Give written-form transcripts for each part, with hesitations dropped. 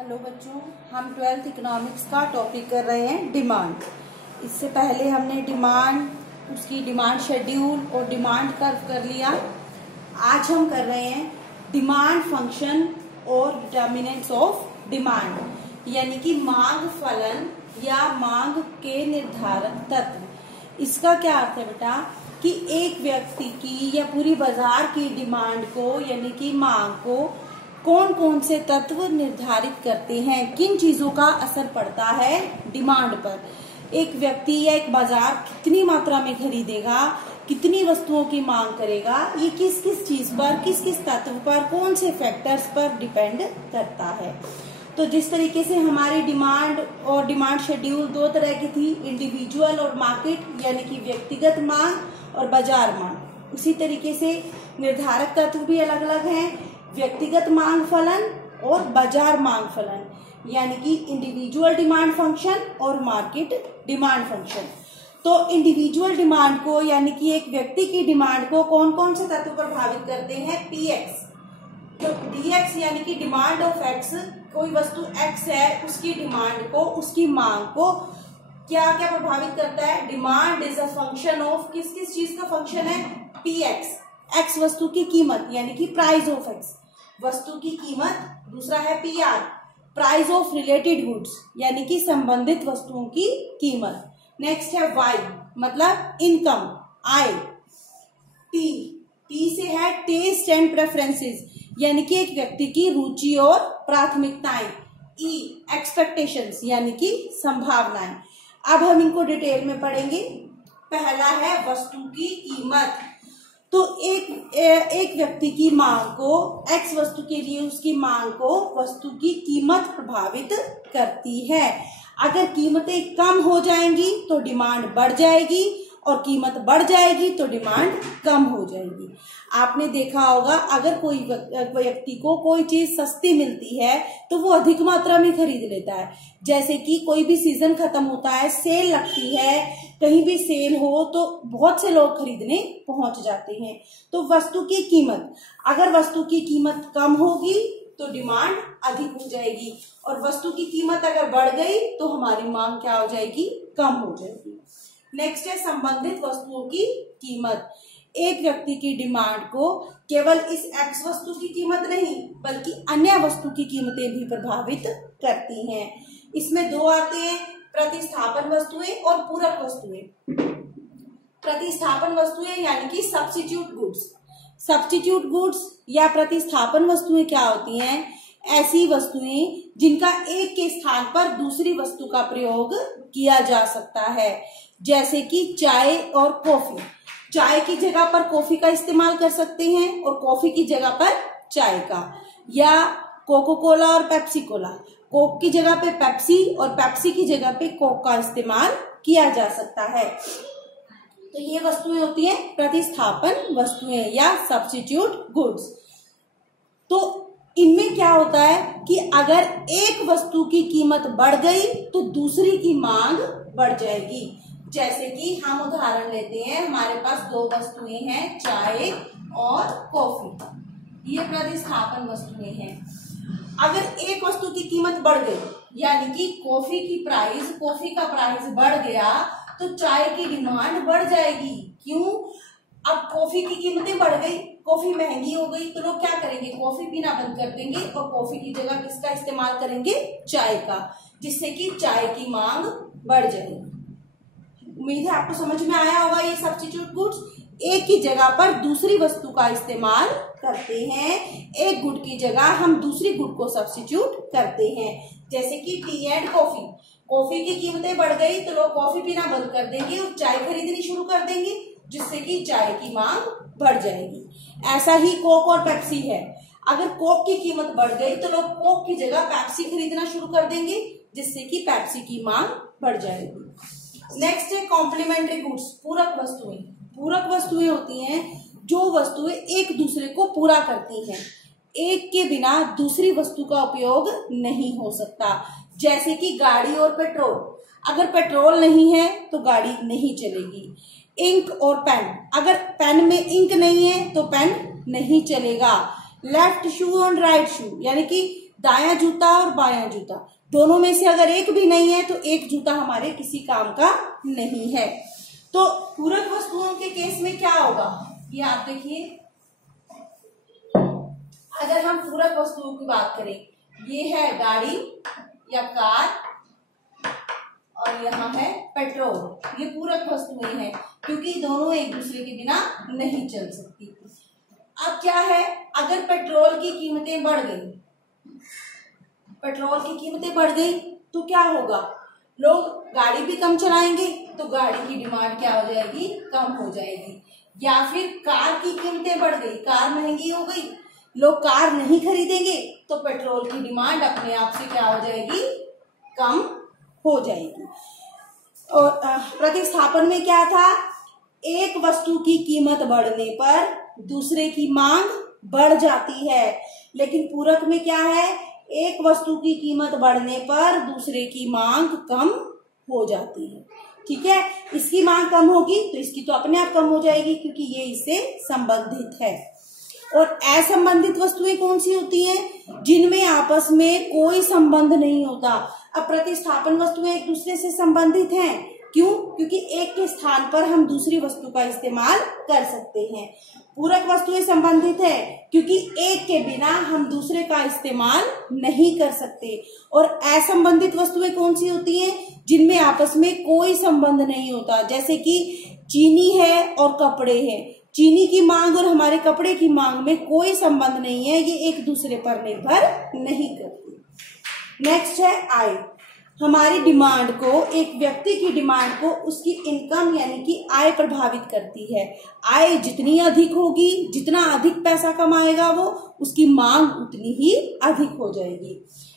Hello बच्चों, हम 12th economics का टॉपिक कर रहे हैं डिमांड। इससे पहले हमने डिमांड, उसकी डिमांड शेड्यूल और डिमांड कर्व कर लिया। आज हम कर रहे हैं डिमांड फंक्शन और डिटर्मिनेंट्स ऑफ डिमांड, यानी कि मांग फलन या मांग के निर्धारक तत्व। इसका क्या अर्थ है बेटा कि एक व्यक्ति की या पूरी बाजार की डिमांड को यानी कि मांग को कौन कौन से तत्व निर्धारित करते हैं, किन चीजों का असर पड़ता है डिमांड पर। एक व्यक्ति या एक बाजार कितनी मात्रा में खरीदेगा, कितनी वस्तुओं की मांग करेगा, ये किस किस चीज पर, किस किस तत्व पर, कौन से फैक्टर्स पर डिपेंड करता है। तो जिस तरीके से हमारी डिमांड और डिमांड शेड्यूल दो तरह की थी, इंडिविजुअल और मार्केट यानी कि व्यक्तिगत मांग और बाजार मांग, उसी तरीके से निर्धारक तत्व भी अलग अलग हैं, व्यक्तिगत मांग फलन और बाजार मांग फलन, यानी कि इंडिविजुअल डिमांड फंक्शन और मार्केट डिमांड फंक्शन। तो इंडिविजुअल डिमांड को यानी कि एक व्यक्ति की डिमांड को कौन कौन से तत्व प्रभावित करते हैं? पीएक्स। तो डीएक्स यानी कि डिमांड ऑफ एक्स, कोई वस्तु एक्स है उसकी डिमांड को, उसकी मांग को क्या क्या प्रभावित करता है? Demand is a function of, किस किस चीज का फंक्शन है? पीएक्स। एक्स वस्तु की कीमत यानी कि प्राइस ऑफ एक्स, वस्तु की कीमत। दूसरा है PR, price of related goods यानी कि संबंधित वस्तुओं की कीमत। नेक्स्ट है वाई मतलब इनकम, आय। टी से है टेस्ट एंड प्रेफरेंसेस यानी कि एक व्यक्ति की रुचि और प्राथमिकताएं। ई एक्सपेक्टेशंस यानी कि संभावनाएं। अब हम इनको डिटेल में पढ़ेंगे। पहला है वस्तु की कीमत। तो एक व्यक्ति की मांग को, एक्स वस्तु के लिए उसकी मांग को वस्तु की कीमत प्रभावित करती है। अगर कीमतें कम हो जाएंगी तो डिमांड बढ़ जाएगी और कीमत बढ़ जाएगी तो डिमांड कम हो जाएगी। आपने देखा होगा अगर कोई व्यक्ति को कोई चीज सस्ती मिलती है तो वो अधिक मात्रा में खरीद लेता है। जैसे कि कोई भी सीजन खत्म होता है, सेल लगती है, कहीं भी सेल हो तो बहुत से लोग खरीदने पहुंच जाते हैं। तो वस्तु की कीमत, अगर वस्तु की कीमत कम होगी तो डिमांड अधिक हो जाएगी और वस्तु की कीमत अगर बढ़ गई तो हमारी मांग क्या हो जाएगी? कम हो जाएगी। नेक्स्ट है संबंधित वस्तुओं की कीमत। एक व्यक्ति की डिमांड को केवल इस एक्स वस्तु की कीमत नहीं बल्कि अन्य वस्तु की कीमतें भी प्रभावित करती हैं। इसमें दो आते हैं, प्रतिस्थापन वस्तुएं और पूरक वस्तुएं। प्रतिस्थापन वस्तुएं यानी कि सब्स्टिट्यूट गुड्स। सब्स्टिट्यूट गुड्स या प्रतिस्थापन वस्तुएं क्या होती हैं? ऐसी वस्तुएं जिनका एक के स्थान पर दूसरी वस्तु का प्रयोग किया जा सकता है, जैसे कि चाय और कॉफी। चाय की जगह पर कॉफी का इस्तेमाल कर सकते हैं और कॉफी की जगह पर चाय का, या कोको कोला और पेप्सी कोला, कोक की जगह पे पेप्सी और पेप्सी की जगह पे कोक का इस्तेमाल किया जा सकता है। तो ये वस्तुएं होती हैं प्रतिस्थापन वस्तुएं या सब्स्टिट्यूट गुड्स। तो इनमें क्या होता है कि अगर एक वस्तु की कीमत बढ़ गई तो दूसरी की मांग बढ़ जाएगी। जैसे कि हम उदाहरण लेते हैं, हमारे पास दो वस्तुएं हैं, चाय और कॉफी। ये प्रतिस्थापन वस्तुएं हैं। अगर एक वस्तु की कीमत बढ़ गई यानी कि कॉफी का प्राइस बढ़ गया तो चाय की डिमांड बढ़ जाएगी। क्यों? अब कॉफी की कीमतें बढ़ गई, कॉफी महंगी हो गई तो लोग क्या करेंगे? कॉफी पीना बंद कर देंगे और कॉफी की जगह किसका इस्तेमाल करेंगे? चाय का, जिससे कि चाय की मांग बढ़ जाएगी। उम्मीद है आपको समझ में आया होगा। ये सब्स्टिट्यूट गुड्स एक की जगह पर दूसरी वस्तु का इस्तेमाल करते हैं। एक गुड की जगह हम दूसरी गुड को सब्स्टिट्यूट करते हैं, जैसे कि टी एंड कॉफी। कॉफी की कीमतें बढ़ गई तो लोग कॉफी पीना बंद कर देंगे और चाय खरीदनी शुरू कर देंगे, जिससे कि चाय की मांग बढ़ जाएगी। ऐसा ही कोक और पेप्सी है। अगर कोक की कीमत बढ़ गई तो लोग कोक की जगह पेप्सी खरीदना शुरू कर देंगे, जिससे कि पेप्सी की मांग बढ़ जाएगी। नेक्स्ट है कॉम्प्लीमेंट्री गुड्स, पूरक वस्तुएं। पूरक वस्तुएं होती हैं जो वस्तुएं एक दूसरे को पूरा करती हैं। एक के बिना दूसरी वस्तु का उपयोग नहीं हो सकता, जैसे कि गाड़ी और पेट्रोल। अगर पेट्रोल नहीं है तो गाड़ी नहीं चलेगी। इंक और पेन, अगर पेन में इंक नहीं है तो पेन नहीं चलेगा। लेफ्ट शू और राइट शू, यानी कि दायां जूता और बायां जूता, दोनों में से अगर एक भी नहीं है तो एक जूता हमारे किसी काम का नहीं है। तो पूरक वस्तुओं के केस में क्या होगा, ये आप देखिए, अगर हम पूरक वस्तुओं की बात करें, ये है गाड़ी या कार और यहाँ है पेट्रोल, ये पूरक वस्तुएं हैं क्योंकि दोनों एक दूसरे के बिना नहीं चल सकती। अब क्या है, अगर पेट्रोल की कीमतें बढ़ गई, पेट्रोल की कीमतें बढ़ गई तो क्या होगा, लोग गाड़ी भी कम चलाएंगे तो गाड़ी की डिमांड क्या हो जाएगी, कम हो जाएगी। या फिर कार की कीमतें बढ़ गई, कार महंगी हो गई, लोग कार नहीं खरीदेंगे तो पेट्रोल की डिमांड अपने आप से क्या हो जाएगी, कम हो जाएगी। और प्रतिस्थापन में क्या था, एक वस्तु की कीमत बढ़ने पर दूसरे की मांग बढ़ जाती है, लेकिन पूरक में क्या है, एक वस्तु की कीमत बढ़ने पर दूसरे की मांग कम हो जाती है। ठीक है, इसकी मांग कम होगी तो इसकी तो अपने आप कम हो जाएगी क्योंकि ये इससे संबंधित है। और असंबंधित वस्तुएं कौन सी होती हैं, जिनमें आपस में कोई संबंध नहीं होता। अब प्रतिस्थापन वस्तुएं एक दूसरे से संबंधित हैं, क्यों, क्योंकि एक के स्थान पर हम दूसरी वस्तु का इस्तेमाल कर सकते हैं। पूरक वस्तुएं संबंधित है क्योंकि एक के बिना हम दूसरे का इस्तेमाल नहीं कर सकते। और असंबंधित वस्तुएं कौन सी होती हैं, जिनमें आपस में कोई संबंध नहीं होता, जैसे कि चीनी है और कपड़े हैं, चीनी की मांग और हमारे कपड़े की मांग में कोई संबंध नहीं है, ये एक दूसरे पर निर्भर नहीं करती। नेक्स्ट है आय। हमारी डिमांड को, एक व्यक्ति की डिमांड को उसकी इनकम यानी कि आय प्रभावित करती है। आय जितनी अधिक होगी, जितना अधिक पैसा कमाएगा वो, उसकी मांग उतनी ही अधिक हो जाएगी।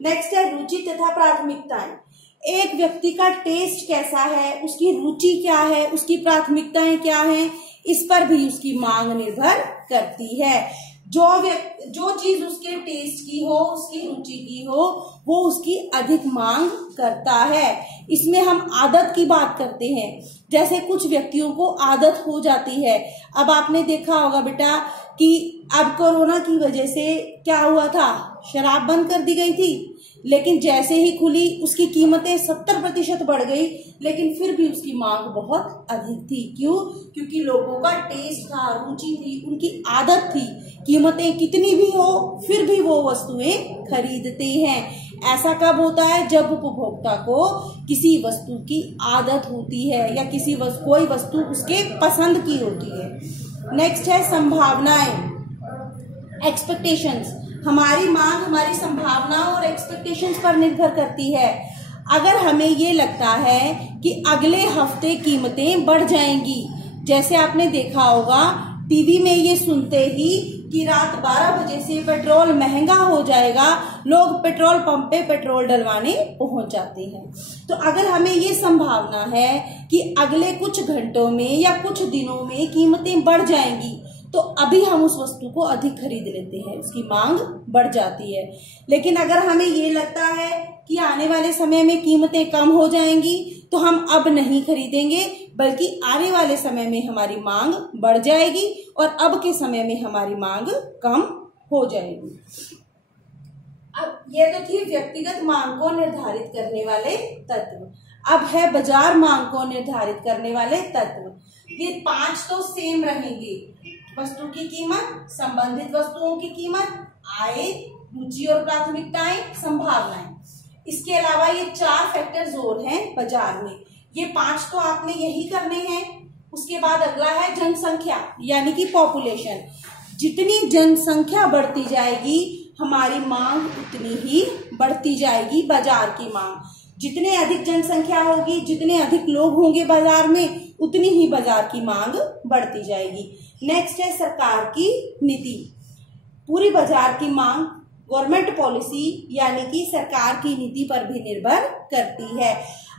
नेक्स्ट है रुचि तथा प्राथमिकताएं। एक व्यक्ति का टेस्ट कैसा है, उसकी रुचि क्या है, उसकी प्राथमिकताएं क्या हैं, इस पर भी उसकी मांग निर्भर करती है। जो चीज उसके टेस्ट की हो, उसकी रुचि की हो, वो उसकी अधिक मांग करता है। इसमें हम आदत की बात करते हैं, जैसे कुछ व्यक्तियों को आदत हो जाती है। अब आपने देखा होगा बेटा कि अब कोरोना की वजह से क्या हुआ था, शराब बंद कर दी गई थी, लेकिन जैसे ही खुली उसकी कीमतें 70% बढ़ गई, लेकिन फिर भी उसकी मांग बहुत अधिक थी। क्यों, क्योंकि लोगों का टेस्ट था, रुचि थी, उनकी आदत थी, कीमतें कितनी भी हो फिर भी वो वस्तुएं खरीदते हैं। ऐसा कब होता है, जब उपभोक्ता को किसी वस्तु की आदत होती है या कोई वस्तु उसके पसंद की होती है। नेक्स्ट है संभावनाएं, एक्सपेक्टेशंस। हमारी मांग हमारी संभावनाओं और एक्सपेक्टेशंस पर निर्भर करती है। अगर हमें ये लगता है कि अगले हफ्ते कीमतें बढ़ जाएंगी, जैसे आपने देखा होगा टीवी में ये सुनते ही कि रात 12 बजे से पेट्रोल महंगा हो जाएगा, लोग पेट्रोल पंप पे पेट्रोल डलवाने पहुंच जाते हैं। तो अगर हमें ये संभावना है कि अगले कुछ घंटों में या कुछ दिनों में कीमतें बढ़ जाएंगी, तो अभी हम उस वस्तु को अधिक खरीद लेते हैं, उसकी मांग बढ़ जाती है। लेकिन अगर हमें ये लगता है कि आने वाले समय में कीमतें कम हो जाएंगी, तो हम अब नहीं खरीदेंगे, बल्कि आने वाले समय में हमारी मांग बढ़ जाएगी और अब के समय में हमारी मांग कम हो जाएगी। अब ये तो थी व्यक्तिगत मांग को निर्धारित करने वाले तत्व। अब है बाजार मांग को निर्धारित करने वाले तत्व। ये 5 तो सेम रहेंगे, वस्तु की कीमत, संबंधित वस्तुओं की कीमत, आय, रुचि और प्राथमिकताएं, संभावनाएं। इसके अलावा ये 4 फैक्टर्स और हैं बाजार में। ये 5 तो आपने यही करने हैं। उसके बाद अगला है जनसंख्या यानी कि पॉपुलेशन। जितनी जनसंख्या बढ़ती जाएगी हमारी मांग उतनी ही बढ़ती जाएगी, बाजार की मांग। जितने अधिक जनसंख्या होगी, जितने अधिक लोग होंगे बाजार में, उतनी ही बाजार की मांग बढ़ती जाएगी। नेक्स्ट है सरकार की नीति। पूरी बाजार की मांग गवर्नमेंट पॉलिसी यानी कि सरकार की नीति पर भी निर्भर करती है।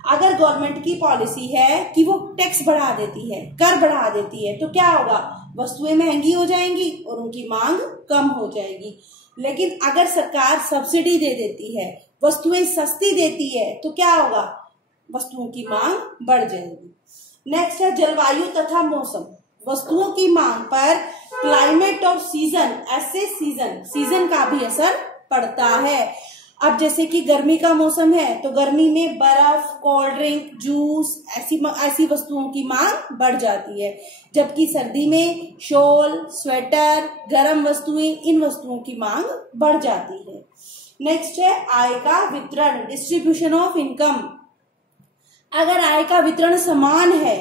अगर गवर्नमेंट की पॉलिसी है कि वो टैक्स बढ़ा देती है, कर बढ़ा देती है, तो क्या होगा, वस्तुएं महंगी हो जाएंगी और उनकी मांग कम हो जाएगी। लेकिन अगर सरकार सब्सिडी दे देती है, वस्तुएं सस्ती देती है, तो क्या होगा, वस्तुओं की मांग बढ़ जाएगी। नेक्स्ट है जलवायु तथा मौसम। वस्तुओं की मांग पर क्लाइमेट और सीजन, ऐसे सीजन का भी असर पड़ता है। अब जैसे कि गर्मी का मौसम है तो गर्मी में बर्फ, कोल्ड ड्रिंक, जूस ऐसी वस्तुओं की मांग बढ़ जाती है, जबकि सर्दी में शॉल, स्वेटर, गर्म वस्तुएं, इन वस्तुओं की मांग बढ़ जाती है। नेक्स्ट है आय का वितरण, डिस्ट्रीब्यूशन ऑफ इनकम। अगर आय का वितरण समान है,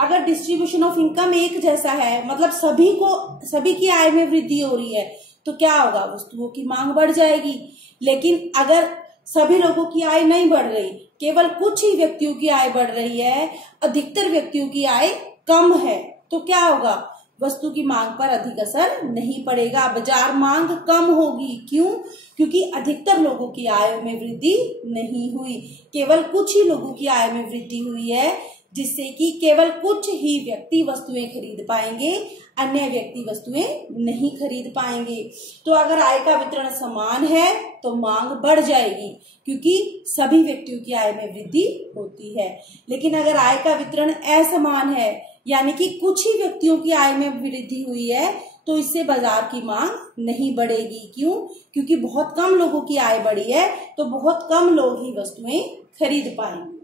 अगर डिस्ट्रीब्यूशन ऑफ इनकम एक जैसा है, मतलब सभी की आय में वृद्धि हो रही है, तो क्या होगा, वस्तुओं की मांग बढ़ जाएगी। लेकिन अगर सभी लोगों की आय नहीं बढ़ रही, केवल कुछ ही व्यक्तियों की आय बढ़ रही है, अधिकतर व्यक्तियों की आय कम है, तो क्या होगा, वस्तु की मांग पर अधिक असर नहीं पड़ेगा, बाजार मांग कम होगी। क्यों? क्योंकि अधिकतर लोगों की आय में वृद्धि नहीं हुई, केवल कुछ ही लोगों की आय में वृद्धि हुई है, जिससे कि केवल कुछ ही व्यक्ति वस्तुएं खरीद पाएंगे, अन्य व्यक्ति वस्तुएं नहीं खरीद पाएंगे। तो अगर आय का वितरण समान है तो मांग बढ़ जाएगी, क्योंकि सभी व्यक्तियों की आय में वृद्धि होती है। लेकिन अगर आय का वितरण असमान है, यानी कि कुछ ही व्यक्तियों की आय में वृद्धि हुई है, तो इससे बाजार की मांग नहीं बढ़ेगी। क्यों? क्योंकि बहुत कम लोगों की आय बढ़ी है, तो बहुत कम लोग ही वस्तुएं खरीद पाएंगे।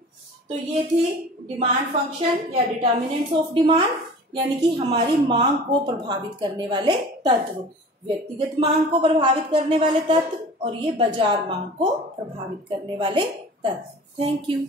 तो ये थी डिमांड फंक्शन या डिटर्मिनेंट्स ऑफ डिमांड, यानी कि हमारी मांग को प्रभावित करने वाले तत्व, व्यक्तिगत मांग को प्रभावित करने वाले तत्व और ये बाजार मांग को प्रभावित करने वाले तत्व। Thank you.